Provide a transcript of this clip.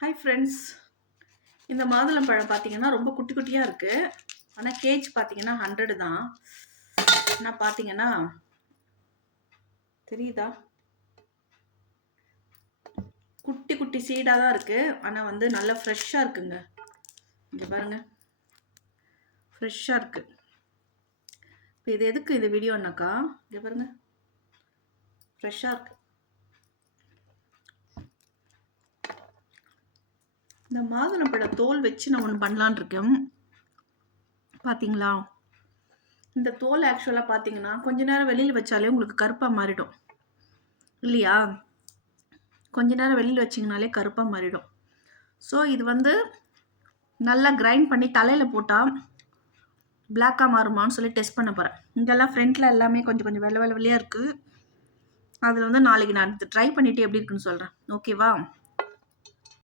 Hi friends இந்த மாதுளம்பழம் பார்த்தீங்கன்னா ரொம்ப குட்டி குட்டியாக இருக்குது ஆனால் கேஜ் பார்த்தீங்கன்னா ஹண்ட்ரடு தான். ஆனால் பார்த்தீங்கன்னா தெரியுதா? குட்டி குட்டி சீடாக தான் இருக்குது ஆனால் வந்து நல்லா ஃப்ரெஷ்ஷாக இருக்குங்க. இங்கே பாருங்கள் ஃப்ரெஷ்ஷாக இருக்குது இப்போ இது எதுக்கு இது வீடியோனாக்கா இங்கே பாருங்கள் ஃப்ரெஷ்ஷாக இருக்குது இந்த மாதுளம்பழ தோல் வச்சு நான் ஒன்று பண்ணலான் இருக்கேன். பார்த்தீங்களா இந்த தோல் ஆக்சுவலாக பார்த்தீங்கன்னா கொஞ்ச நேரம் வெளியில் வச்சாலே உங்களுக்கு கருப்பாக மாறிடும். இல்லையா? கொஞ்ச நேரம் வெளியில் வச்சிங்கனாலே கருப்பாக மாறிடும். ஸோ இது வந்து நல்லா கிரைண்ட் பண்ணி தலையில் போட்டால் பிளாக்காக மாறுமான்னு சொல்லி டெஸ்ட் பண்ண போகிறேன் இங்கெல்லாம் ஃப்ரண்ட்டில் எல்லாமே கொஞ்சம் கொஞ்சம் வெள்ளை வெள்ளை வெளியாக இருக்குது அதில் வந்து நாளைக்கு நான் ட்ரை பண்ணிவிட்டு எப்படி இருக்குன்னு சொல்கிறேன் ஓகேவா